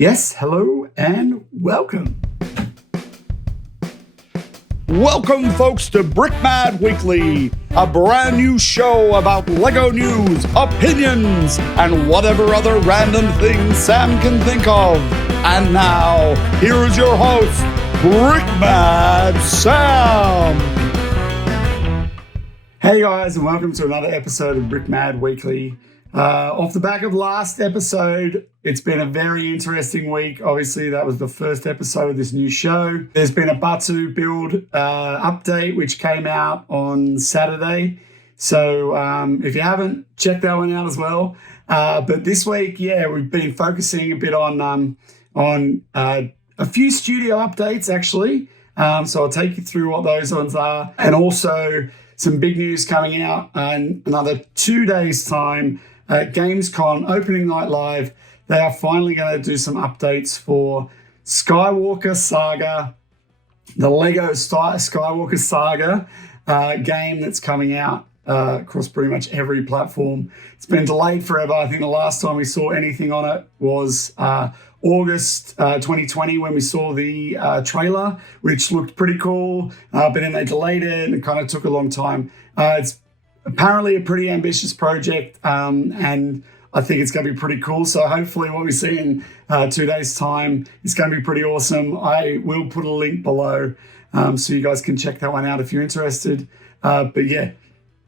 Yes, hello and welcome. Welcome, folks, to Brickmad Weekly, a brand new show about LEGO news, opinions, and whatever other random things Sam can think of. And now, here is your host, Brickmad Sam. Hey guys, and welcome to another episode of Brickmad Weekly. Off the back of last episode, it's been a very interesting week. Obviously, that was the first episode of this new show. There's been a Batu build update, which came out on Saturday. So if you haven't, check that one out as well. But this week, we've been focusing a bit on a few studio updates, actually. So I'll take you through what those ones are. And also some big news coming out in another 2 days' time at Gamescom Opening Night Live. They are finally going to do some updates for Skywalker Saga, the LEGO Skywalker Saga game that's coming out across pretty much every platform. It's been delayed forever. I think the last time we saw anything on it was August 2020 when we saw the trailer, which looked pretty cool, but then they delayed it and it kind of took a long time. It's apparently a pretty ambitious project, and I think it's going to be pretty cool. So hopefully what we see in 2 days' time is going to be pretty awesome. I will put a link below so you guys can check that one out if you're interested. But yeah,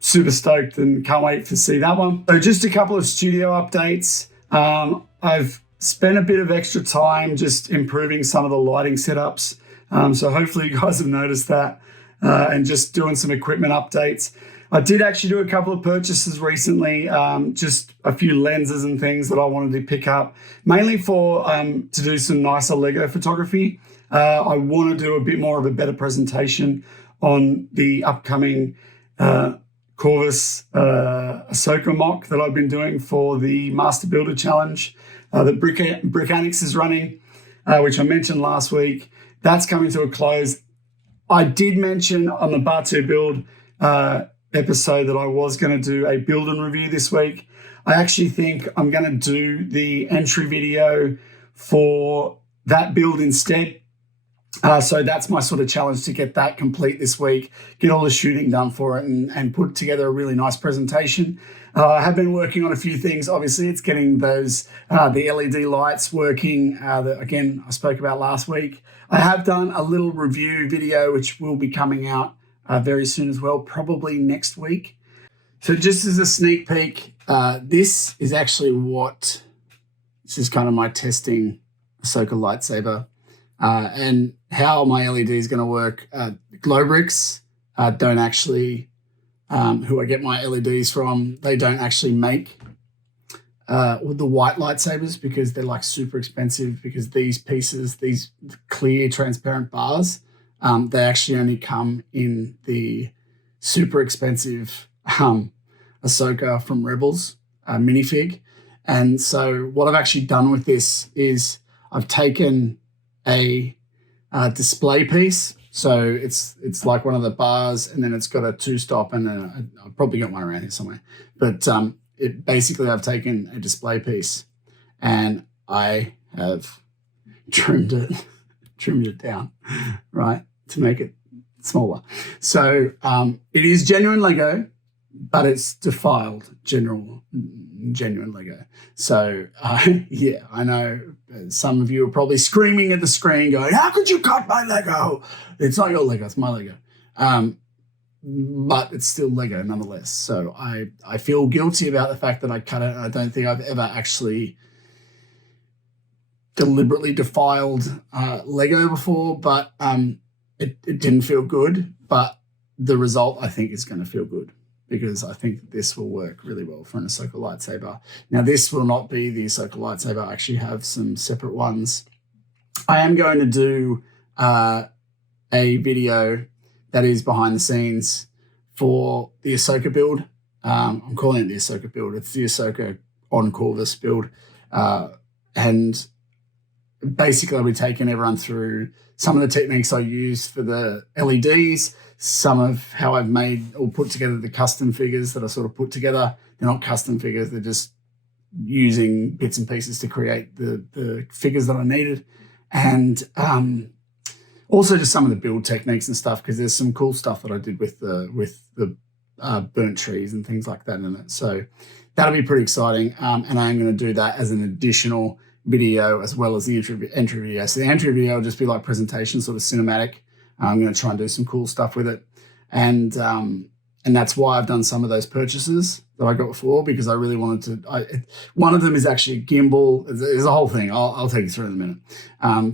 super stoked and can't wait to see that one. So just a couple of studio updates. I've spent a bit of extra time just improving some of the lighting setups. So hopefully you guys have noticed that and just doing some equipment updates. I did actually do a couple of purchases recently, just a few lenses and things that I wanted to pick up, mainly for to do some nicer LEGO photography. I want to do a bit more of a better presentation on the upcoming Corvus Ahsoka mock that I've been doing for the Master Builder Challenge that Brickmad is running, which I mentioned last week. That's coming to a close. I did mention on the Batu build episode that I was going to do a build and review this week. I actually think I'm going to do the entry video for that build instead. So that's my sort of challenge, to get that complete this week, get all the shooting done for it and put together a really nice presentation. I have been working on a few things. Obviously, it's getting those the LED lights working that, again, I spoke about last week. I have done a little review video, which will be coming out very soon as well, probably next week. So just as a sneak peek, this is actually this is kind of my testing Ahsoka Lightsaber. And how my LED is going to work. Glowbricks don't actually, who I get my LEDs from, they don't actually make the white lightsabers because they're like super expensive, because these pieces, these clear transparent bars, they actually only come in the super expensive Ahsoka from Rebels minifig. And so what I've actually done with this is I've taken a display piece. So it's like one of the bars, and then it's got a two-stop, and I've probably got one around here somewhere. But I've taken a display piece and I have trimmed it down, right, to make it smaller. So it is genuine Lego, but it's defiled genuine Lego. So yeah, I know some of you are probably screaming at the screen going, how could you cut my Lego? It's not your Lego, it's my Lego. But it's still Lego nonetheless. So I feel guilty about the fact that I cut it. I don't think I've ever actually deliberately defiled Lego before, but it didn't feel good. But the result, I think, is going to feel good, because I think this will work really well for an Ahsoka lightsaber. Now, this will not be the Ahsoka lightsaber. I actually have some separate ones. I am going to do a video that is behind the scenes for the Ahsoka build. I'm calling it the Ahsoka build. It's the Ahsoka on Corvus build. And basically, I'll be taking everyone through some of the techniques I use for the LEDs, some of how I've made or put together the custom figures that I sort of put together. They're not custom figures. They're just using bits and pieces to create the figures that I needed. And also just some of the build techniques and stuff, because there's some cool stuff that I did with the burnt trees and things like that in it. So that'll be pretty exciting. And I'm going to do that as an additional video as well as the entry video. So the entry video will just be like presentation, sort of cinematic. I'm going to try and do some cool stuff with it. And that's why I've done some of those purchases that I got before, because I really wanted to. One of them is actually a gimbal. There's a whole thing. I'll take you through in a minute.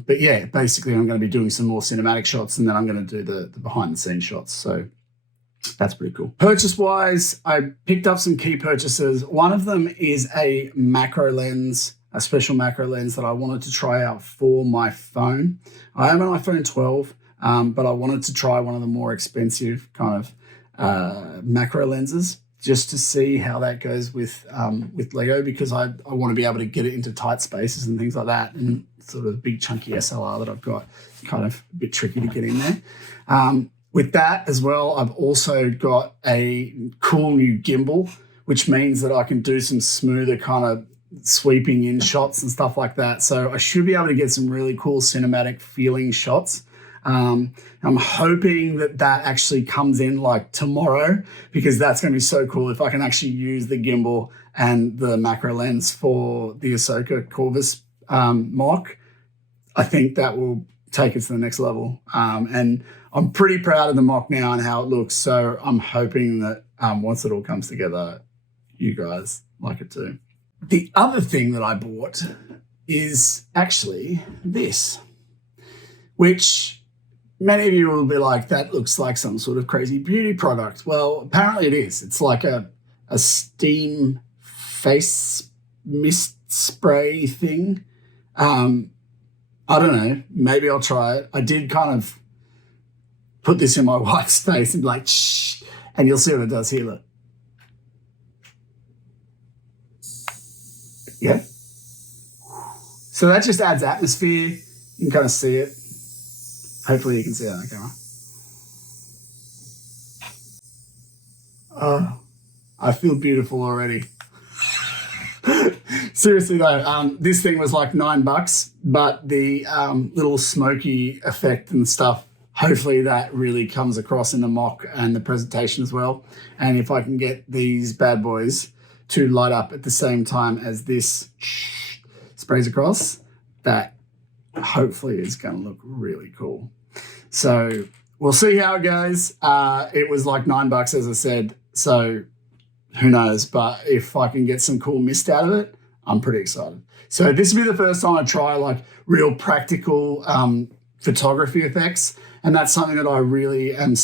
But yeah, basically I'm going to be doing some more cinematic shots, and then I'm going to do the behind the scenes shots. So that's pretty cool. Purchase-wise, I picked up some key purchases. One of them is a macro lens, a special macro lens that I wanted to try out for my phone. I have an iPhone 12, but I wanted to try one of the more expensive kind of macro lenses just to see how that goes with Lego, because I want to be able to get it into tight spaces and things like that, and sort of big chunky SLR that I've got, kind of a bit tricky to get in there. With that as well, I've also got a cool new gimbal, which means that I can do some smoother kind of sweeping in shots and stuff like that. So I should be able to get some really cool cinematic feeling shots. I'm hoping that actually comes in like tomorrow, because that's going to be so cool if I can actually use the gimbal and the macro lens for the Ahsoka Corvus mock. I think that will take it to the next level. And I'm pretty proud of the mock now and how it looks. So I'm hoping that once it all comes together, you guys like it too. The other thing that I bought is actually this, which many of you will be like, that looks like some sort of crazy beauty product. Well, apparently it is. It's like a steam face mist spray thing. I don't know. Maybe I'll try it. I did kind of put this in my wife's face and be like, shh, and you'll see what it does here. Look. Yeah. So that just adds atmosphere. You can kind of see it. Hopefully you can see that on the camera. I feel beautiful already. Seriously though, this thing was like $9, but the little smoky effect and stuff, hopefully that really comes across in the mock and the presentation as well. And if I can get these bad boys to light up at the same time as this sprays across, that hopefully is going to look really cool. So we'll see how it goes. It was like $9, as I said, so who knows? But if I can get some cool mist out of it, I'm pretty excited. So this will be the first time I try like real practical photography effects. And that's something that I really am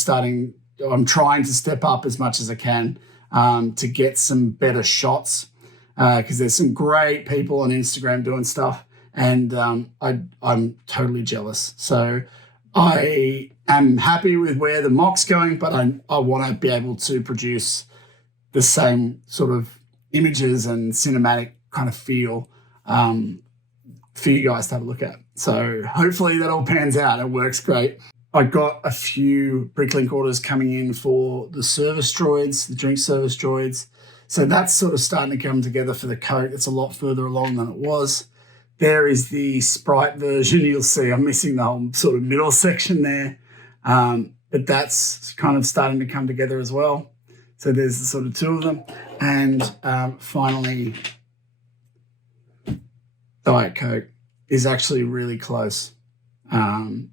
I'm trying to step up as much as I can to get some better shots, because there's some great people on Instagram doing stuff, and I'm totally jealous. So I am happy with where the mock's going, but I want to be able to produce the same sort of images and cinematic kind of feel for you guys to have a look at. So hopefully that all pans out. It works great. I got a few Bricklink orders coming in for the service droids, the drink service droids. So that's sort of starting to come together for the coat. It's a lot further along than it was. There is the Sprite version. You'll see I'm missing the whole sort of middle section there. But that's kind of starting to come together as well. So there's the sort of two of them. And finally, Diet Coke is actually really close.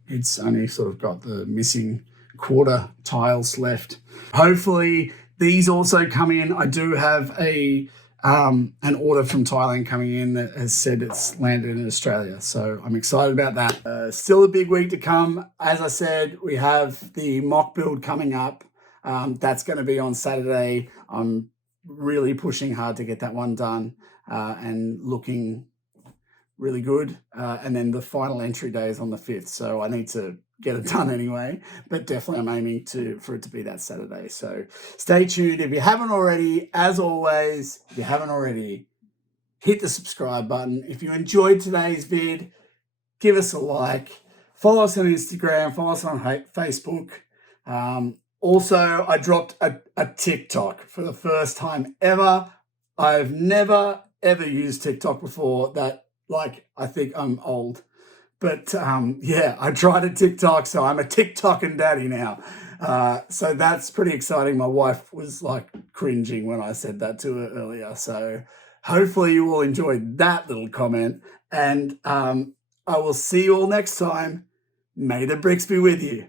It's only sort of got the missing quarter tiles left. Hopefully these also come in. I do have an order from Thailand coming in that has said it's landed in Australia. So I'm excited about that. Still a big week to come. As I said, we have the mock build coming up. That's going to be on Saturday. I'm really pushing hard to get that one done and looking really good. And then the final entry day is on the 5th. So I need to get it done anyway, but definitely I'm aiming for it to be that Saturday. So stay tuned. If you haven't already, as always, if you haven't already, hit the subscribe button. If you enjoyed today's vid, give us a like, follow us on Instagram, follow us on Facebook. Also, I dropped a TikTok for the first time ever. I've never, ever used TikTok before. That, like, I think I'm old. But yeah, I tried a TikTok, so I'm a TikToking daddy now. So that's pretty exciting. My wife was like cringing when I said that to her earlier. So hopefully you all enjoyed that little comment. And I will see you all next time. May the bricks be with you.